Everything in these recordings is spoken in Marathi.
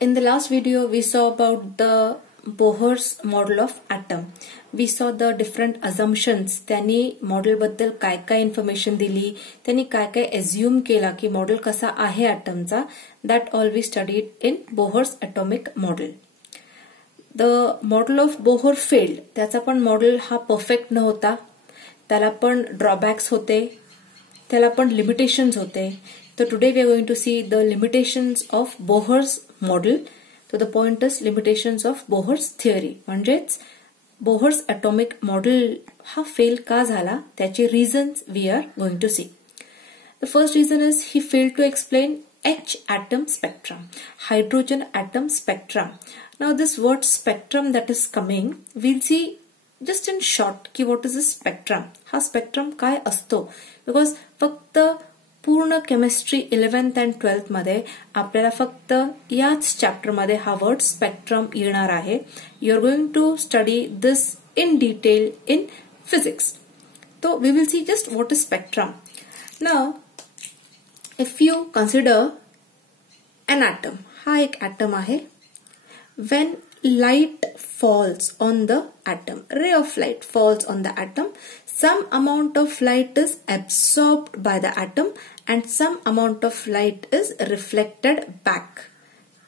In the last video, we saw about the Bohr's model of atom. We saw the different assumptions. त्यांनी मॉडेल बद्दल काय काय इन्फॉर्मेशन दिली, त्यांनी काय काय एज्युम केला की मॉडेल कसा आहे ॲटमचा. That all we studied in Bohr's atomic model. The model of Bohr failed. त्याचा पण मॉडेल हा परफेक्ट नव्हता. त्याला पण ड्रॉबॅक्स होते, त्याला पण लिमिटेशन्स होते. So today we are going to see the limitations of Bohr's model. So the point is limitations of Bohr's theory. म्हणजेच Bohr's atomic model हा फेल का झाला त्याचे reasons we are going to see. The first reason is he failed to explain H atom spectrum, hydrogen atom spectrum. Now this word spectrum that is coming, we'll see just in short की what is a spectrum. हा spectrum काय असतो, because फक्त पूर्ण केमिस्ट्री 11th and 12th मध्ये आपल्याला फक्त याच चॅप्टर मध्ये हा वर्ड स्पेक्ट्रम येणार आहे. You are going to study this in detail in physics. तो we will see just what is spectrum. Now if you consider an atom, हा एक ॲटम आहे. When light falls on the atom, ray of light falls on the atom, some amount of light is absorbed by the atom and some amount of light is reflected back.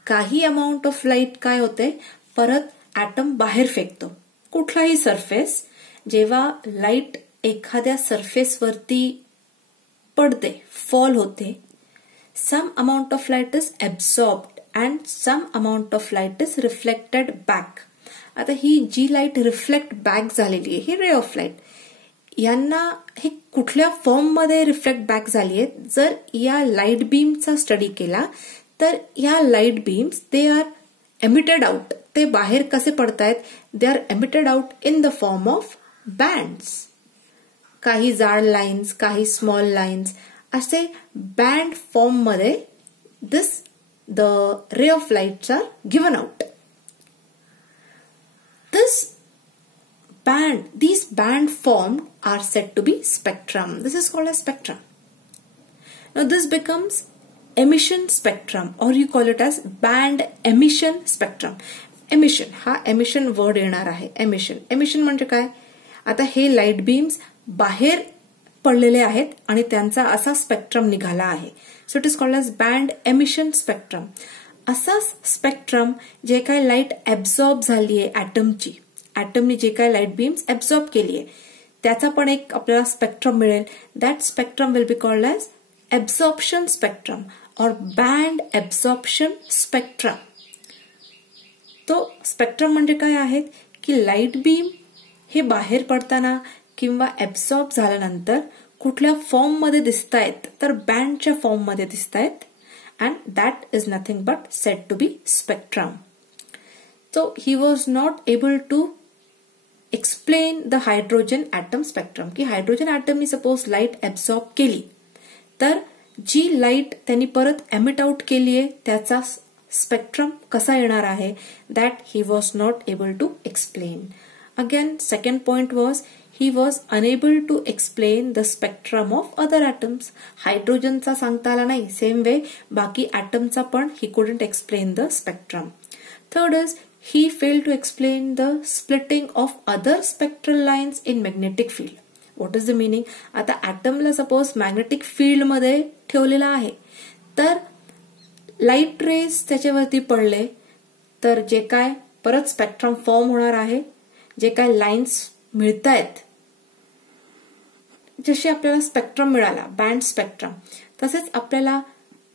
काही amount of light काय होते, परत ॲटम बाहेर फेकतो. कुठलाही सरफेस, जेव्हा लाईट एखाद्या सरफेस वरती पडते, फॉल होते, some amount of light is absorbed and some amount of light is reflected back. आता ही जी लाईट रिफ्लेक्ट बॅक झालेली आहे, ही रे ऑफ लाईट, यांना हे कुठल्या फॉर्म मध्ये रिफ्लेक्ट बॅक झाली आहे. जर या लाईट बीमचा स्टडी केला तर या light beams they are emitted out. ते बाहेर कसे पडतायत, they are emitted out in the form of bands. काही जाड लाईन्स, काही स्मॉल लाईन्स, असे बँड फॉर्म मध्ये this the ray of lights are given out. These band formed are said to be spectrum. This is called a spectrum. Now this becomes emission spectrum, or you call it as band emission spectrum. Emission, हा emission word येणार आहे. Emission म्हणजे काय, आता हे लाईट बीम्स बाहेर पडलेले आहेत आणि त्यांचा असा स्पेक्ट्रम निघाला आहे. So it is called as band emission spectrum. असा स्पेक्ट्रम जे काय लाईट ऍब्सॉर्ब झाली आहे ॲटमची, ॲटमनी जे काय लाईट बीम्स ऍब्सॉर्ब केली आहे, त्याचा पण एक आपल्याला स्पेक्ट्रम मिळेल. That spectrum will be called as absorption spectrum or band absorption spectrum. तो स्पेक्ट्रम म्हणजे काय आहेत की लाईट बीम हे बाहेर पडताना किंवा ऍब्सॉर्ब झाल्यानंतर कुठल्या फॉर्म मध्ये दिसतायत, तर बँडच्या फॉर्म मध्ये दिसतायत. And that is nothing but said to be spectrum. So he was not able to explain the hydrogen atom spectrum. की हायड्रोजन ॲटमनी सपोज लाईट ऍब्सॉर्ब केली तर जी लाईट त्यांनी परत एमिट आउट केली आहे त्याचा स्पेक्ट्रम कसा येणार आहे, that he was not able to explain. Again second point was he was unable to explain the spectrum of other atoms. हायड्रोजनचा सांगता आला नाही, सेम वे बाकी ॲटमचा पण he couldn't explain the spectrum. Third is he failed to explain the splitting of other spectral lines in magnetic field. What is the meaning? आता ॲटमला सपोज मॅग्नेटिक फील्ड मध्ये ठेवलेला आहे, तर लाईट रेज त्याच्यावरती पडले तर जे काय परत स्पेक्ट्रम फॉर्म होणार आहे, जे काय लाईन्स मिळतायत, जशी आपल्याला स्पेक्ट्रम मिळाला बँड स्पेक्ट्रम, तसेच आपल्याला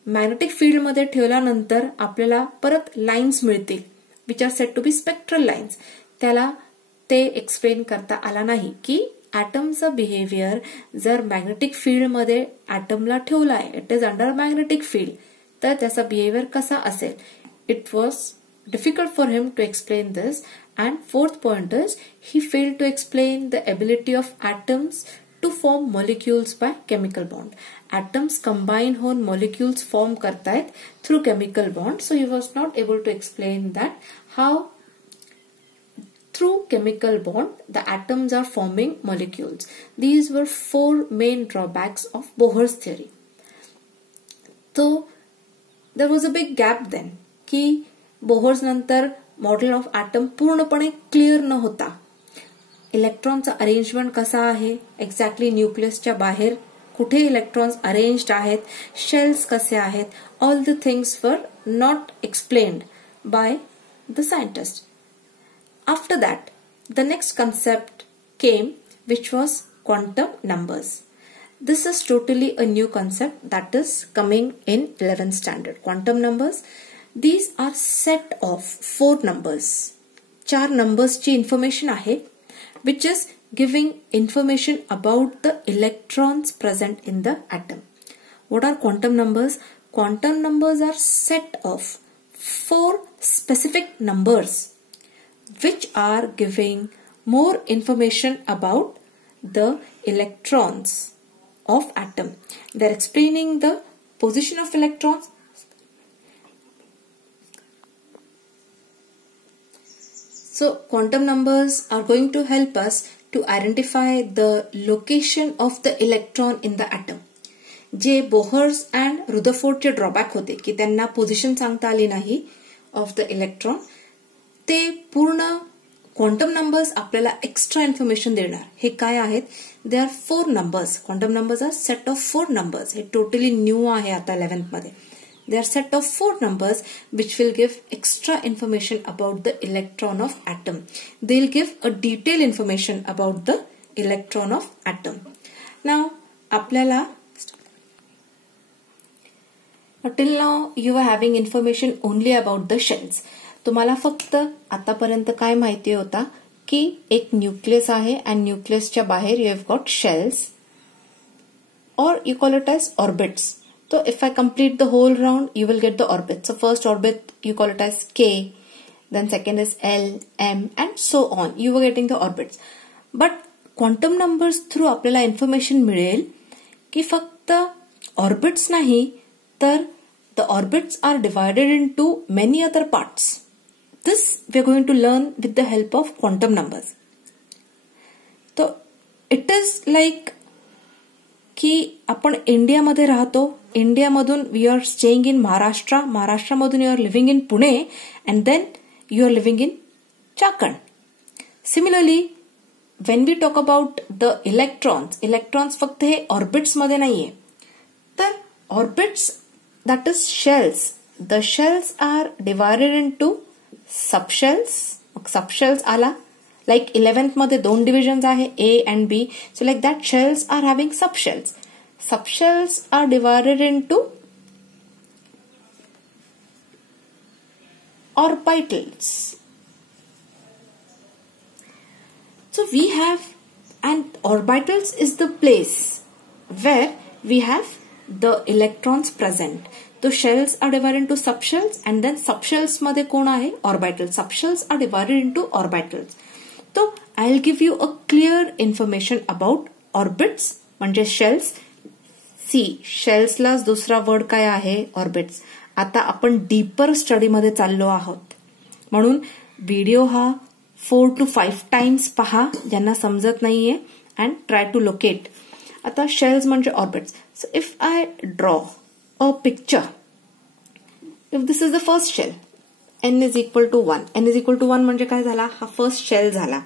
मॅग्नेटिक फील्ड मध्ये ठेवल्यानंतर आपल्याला परत लाईन्स मिळतील which are said to be spectral lines. त्याला ते एक्सप्लेन करता आला नाही की ॲटमचं बिहेवियर जर मॅग्नेटिक फील्ड मध्ये ॲटमला ठेवला आहे, it is under magnetic field, तर त्याचा बिहेवियर कसा असेल. It was difficult for him to explain this. And fourth point is he failed to explain the ability of atoms to form molecules by chemical bond. Atoms combine होऊन molecules form करतायत through chemical bond. So he was not able to explain that how through chemical bond the atoms are forming molecules. These were four main drawbacks of Bohr's theory. So there was a big gap then कि बोहर्स नंतर मॉडेल ऑफ ॲटम पूर्णपणे क्लिअर न होता इलेक्ट्रॉनचा अरेंजमेंट कसा आहे, एक्झॅक्टली न्यूक्लियसच्या बाहेर कुठे इलेक्ट्रॉन्स अरेंज्ड आहेत, शेल्स कसे आहेत, all the things were not explained by the scientist. After that the next concept came which was quantum numbers. This is totally a new concept that is coming in 11th standard. Quantum numbers, these are set of 4 numbers. 4 numbers ची information आहे which is giving information about the electrons present in the atom. What are quantum numbers? Quantum numbers are set of 4 specific numbers which are giving more information about the electrons of atom. They are explaining the position of electrons. So quantum numbers are going to help us to identify the location of the electron in the atom. जे बोहर्स अँड रुदरफोर्डचे ड्रॉबॅक होते की त्यांना पोझिशन सांगता आली नाही ऑफ द इलेक्ट्रॉन, ते पूर्ण क्वांटम नंबर्स आपल्याला एक्स्ट्रा इन्फॉर्मेशन देणार. हे काय आहेत? They are 4 numbers. Quantum numbers are set of 4 numbers. हे टोटली न्यू आहे आता 11th मध्ये. They are set of 4 numbers which will give extra information about the electron of atom. They will give a detail information about the electron of atom. Now आपल्याला till now you are having information only about the shells. तुम्हाला फक्त आतापर्यंत काय माहिती होता की एक न्यूक्लियस आहे अँड न्यूक्लियसच्या बाहेर यू हॅव गॉट शेल्स और you call it as orbits. तो if I complete the whole round you will get the orbit. So first orbit you call it as K, then second is L, M and so on. You were getting the orbits. But quantum numbers through आपल्याला इन्फॉर्मेशन मिळेल की फक्त ऑर्बिट्स नाही तर the orbits are divided into many other parts. This we are going to learn with the help of quantum numbers. So it is like की आपण इंडियामध्ये राहतो, इंडियामधून we are staying in Maharashtra, महाराष्ट्रामधून you are living in Pune and then you are living in Chakan. Similarly when we talk about the electrons फक्त हे ऑर्बिट्स मध्ये नाहीये, तर orbits that is shells. The shells are divided into subshells. Subshells आला like 11th मध्ये 2 divisions आहे A and B. So like that shells are having subshells. Subshells are divided into orbitals. So we have, and orbitals is the place where we have the electrons present. So shells are divided into subshells and then subshells मध्ये कोण आहे? Orbitals. Subshells are divided into orbitals. So I'll give you a clear information about orbits म्हणजे shells. See, shells ला दुसरा वर्ड काय आहे? Orbits. आता आपण डीपर स्टडी मध्ये चाललो आहोत, म्हणून व्हिडिओ हा 4 to 5 टाइम्स पहा ज्यांना समजत नाहीये अँड ट्राय टू लोकेट. आता शेल्स म्हणजे orbits. So if I draw a picture, if this is the first shell, n is equal to 1. n is equal to 1 म्हणजे काय झाला? हा फर्स्ट शेल झाला.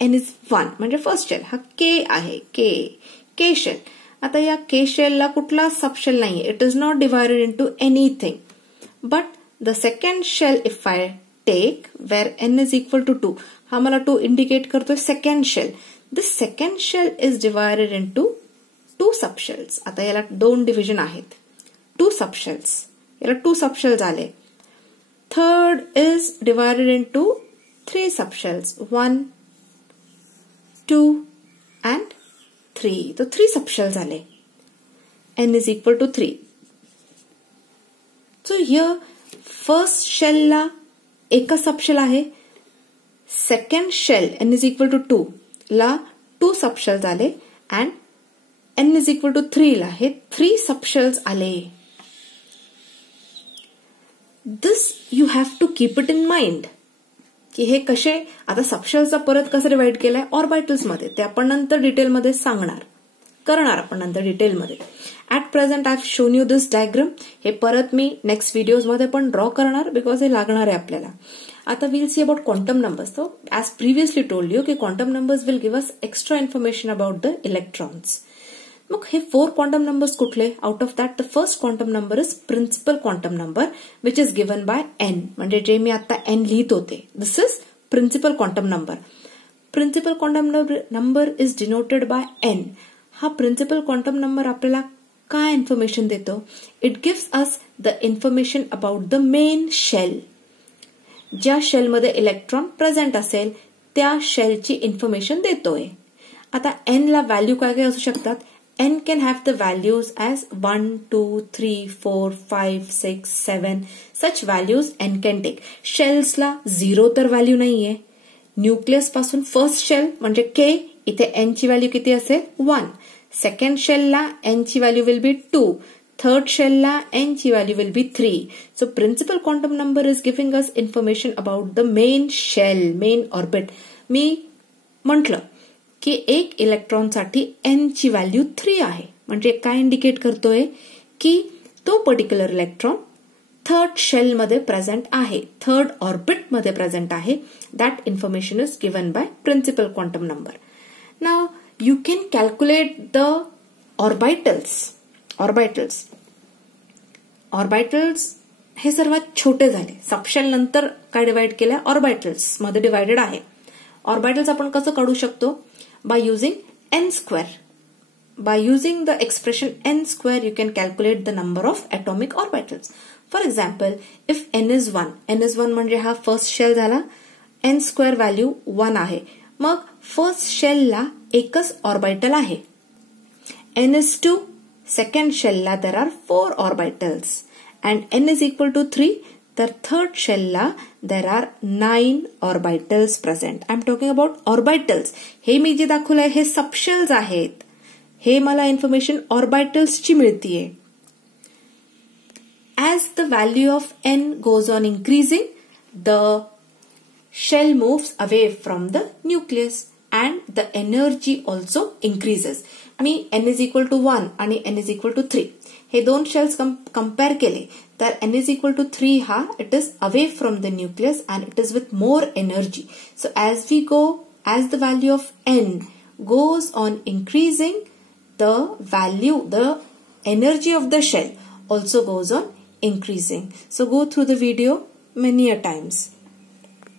n is 1 म्हणजे फर्स्ट शेल. हा K आहे, K शेल. आता या K शेलला कुठला सबशेल नाहीये. It is not divided into anything. But the second shell if I take where n is equal to 2, हा मला 2 इंडिकेट करतोय second shell. This second shell is divided into 2 subshells. आता याला 2 डिव्हिजन आहेत. 2 सबशेल्स, याला 2 सबशेल्स आले. Third is divided into 3 subshells. 1, 2 and 3. तो 3 सबशेल्स आले. n is equal to 3. So here first शेलला एकच सबशेल आहे. Second shell n is equal to 2 ला 2 सबशेल्स आले and n is equal to 3 ला हे 3 सबशेल्स आले. This you have to keep it in mind की हे कसे. आता सबशेल्सचा परत कसं डिवाइड केलाय? ऑर्बिटल्स मध्ये. ते आपण नंतर डिटेलमध्ये सांगणार करणार आपण नंतर डिटेलमध्ये. At present I have shown you this diagram. हे परत मी नेक्स्ट व्हिडिओजमध्ये पण ड्रॉ करणार बिकॉज हे लागणार आहे आपल्याला. आता will see about quantum numbers. So as previously told you की quantum numbers will give us extra information about the electrons. मग हे 4 क्वांटम नंबर्स कुठले? Out of that the first quantum number is principal quantum number which is given by n. म्हणजे जे मी आता एन लिहित होते this is principal quantum number. Principal quantum number is denoted by n. हा प्रिन्सिपल क्वांटम नंबर आपल्याला काय इन्फॉर्मेशन देतो? It gives us the information about the main shell. ज्या शेलमध्ये इलेक्ट्रॉन प्रेझेंट असेल त्या शेलची इन्फॉर्मेशन देतोय. आता एन ला व्हॅल्यू काय काय असू शकतात? n can have the values as 1, 2, 3, 4, 5, 6, 7. Such values n can take. Shells ला 0 तर व्हॅल्यू नाहीये. न्यूक्लियस पासून फर्स्ट शेल म्हणजे K, इथे n ची व्हॅल्यू किती असेल? 1. सेकंड शेलला n ची व्हॅल्यू विल बी 2. थर्ड शेलला n ची value will be 3. So principal quantum number is giving us information about the main shell, main orbit. मी म्हटलं की एक इलेक्ट्रॉनसाठी एन ची व्हॅल्यू 3 आहे. म्हणजे काय इंडिकेट करतोय की तो पर्टिक्युलर इलेक्ट्रॉन थर्ड शेल मध्ये प्रेझेंट आहे, थर्ड ऑर्बिट मध्ये प्रेझेंट आहे. That information is given by principal quantum number. Now you can calculate the orbitals. हे सर्वात छोटे झाले. सबशेल नंतर काय डिवाइड केलंय? ऑर्बिटल्स मध्ये डिवाइडेड आहे. ऑर्बिटल्स आपण कसं काढू शकतो? By using n square. By using the expression n square, you can calculate the number of atomic orbitals. For example, if n is 1 म्हणजे हा फर्स्ट शेल झाला. n square व्हॅल्यू 1 आहे. मग फर्स्ट शेलला एकच ऑर्बिटल आहे. n is 2. सेकंड शेलला there are 4 orbitals. And n is equal to 3. तर थर्ड शेलला there are 9 orbitals present. I am talking about orbitals. हे मी जे दाखवलंय हे सबशेल्स आहेत. हे मला इन्फॉर्मेशन ऑर्बिटल्सची मिळतीये. As the value of n goes on increasing the shell moves away from the nucleus and the energy also increases. मी n इज इक्वल टू 1 आणि n इज इक्वल टू 3 हे दोन शेल्स कंपेअर केले तर n इज इक्वल टू 3 हा it is away from the nucleus and it is with more energy. So as the value of n goes on increasing, the energy of the shell also goes on increasing. So go through the video many a times.